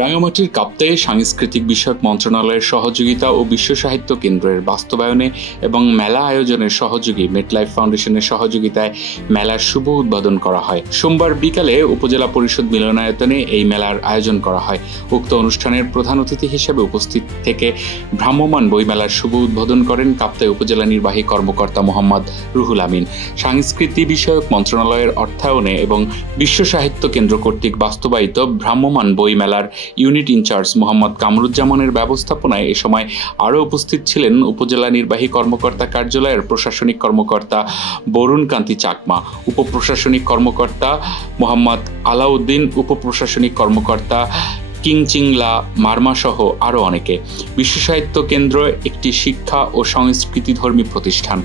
রাঙামাটির কাপ্তায়ে সাংস্কৃতিক বিষয়ক মন্ত্রণালয়ের সহযোগিতা ও বিশ্ব সাহিত্য কেন্দ্রের বাস্তবায়নে এবং মেলা আয়োজনের সহযোগী মেটলাইফ ফাউন্ডেশনের সহযোগিতায় মেলার শুভ উদ্বোধন করা হয়। সোমবার বিকালে উপজেলা পরিষদ মিলনায়তনে এই মেলার আয়োজন করা হয়। উক্ত অনুষ্ঠানের প্রধান অতিথি হিসেবে উপস্থিত থেকে ভ্রাম্যমাণ বইমেলার শুভ উদ্বোধন করেন কাপ্তাই উপজেলা নির্বাহী কর্মকর্তা মোহাম্মদ রুহুল আমিন। সাংস্কৃতি বিষয়ক মন্ত্রণালয়ের অর্থায়নে এবং বিশ্ব সাহিত্য কেন্দ্র কর্তৃক বাস্তবায়িত ভ্রাম্যমাণ বইমেলার ইউনিট ইনচার্জ মোহাম্মদ কামরুজ্জামানের ব্যবস্থাপনায় এ সময় আরও উপস্থিত ছিলেন উপজেলা নির্বাহী কর্মকর্তা কার্যালয়ের প্রশাসনিক কর্মকর্তা বরুণ কান্তি চাকমা, উপপ্রশাসনিক কর্মকর্তা মোহাম্মদ আলাউদ্দিন, উপপ্রশাসনিক কর্মকর্তা কিংচিংলা মারমা সহ আরও অনেকে। বিশ্ব সাহিত্য কেন্দ্র একটি শিক্ষা ও সংস্কৃতিধর্মী প্রতিষ্ঠান।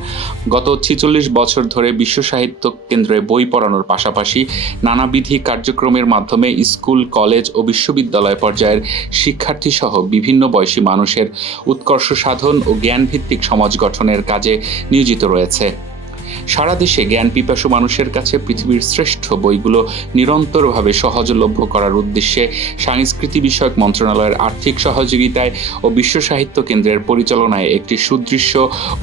গত ৪৬ বছর ধরে বিশ্ব সাহিত্য কেন্দ্রে বই পড়ানোর পাশাপাশি নানাবিধি কার্যক্রমের মাধ্যমে স্কুল, কলেজ ও বিশ্ববিদ্যালয় পর্যায়ের শিক্ষার্থী সহ বিভিন্ন বয়সী মানুষের উৎকর্ষ সাধন ও জ্ঞানভিত্তিক সমাজ গঠনের কাজে নিয়োজিত রয়েছে। সারা দেশে জ্ঞান পিপাসু মানুষের কাছে পৃথিবীর শ্রেষ্ঠ বইগুলো নিরন্তরভাবে সহজলভ্য করার উদ্দেশ্যে সাংস্কৃতি বিষয়ক মন্ত্রণালয়ের আর্থিক সহযোগিতায় ও বিশ্ব সাহিত্য কেন্দ্রের পরিচালনায় একটি সুদৃশ্য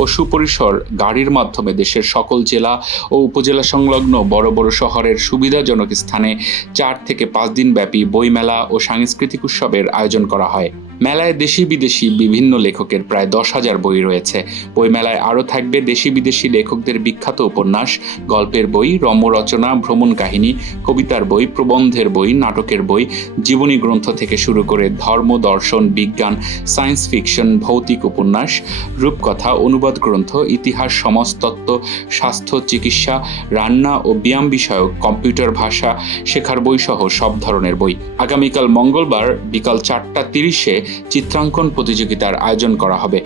ও সুপরিসর গাড়ির মাধ্যমে দেশের সকল জেলা ও উপজেলা সংলগ্ন বড় বড় শহরের সুবিধাজনক স্থানে ৪ থেকে ৫ দিন ব্যাপী বইমেলা ও সাংস্কৃতিক উৎসবের আয়োজন করা হয়। মেলায় দেশি বিদেশি বিভিন্ন লেখকের প্রায় ১০,০০০ বই রয়েছে। বইমেলায় আরও থাকবে দেশি বিদেশি লেখকদের বিখ্যাত উপন্যাস, গল্পের বই, রম্য রচনা, ভ্রমণ কাহিনী, কবিতার বই, প্রবন্ধের বই, নাটকের বই, জীবনী গ্রন্থ থেকে শুরু করে ধর্ম, দর্শন, বিজ্ঞান, সায়েন্স ফিকশন, ভৌতিক উপন্যাস, রূপকথা, অনুবাদ গ্রন্থ, ইতিহাস, সমাজতত্ত্ব, স্বাস্থ্য, চিকিৎসা, রান্না ও ব্যায়াম বিষয়ক কম্পিউটার ভাষা শেখার বই সহ সব ধরনের বই। আগামীকাল মঙ্গলবার বিকাল ৪:৩০-এ চিত্রাঙ্কন প্রতিযোগিতার আয়োজন করা হবে।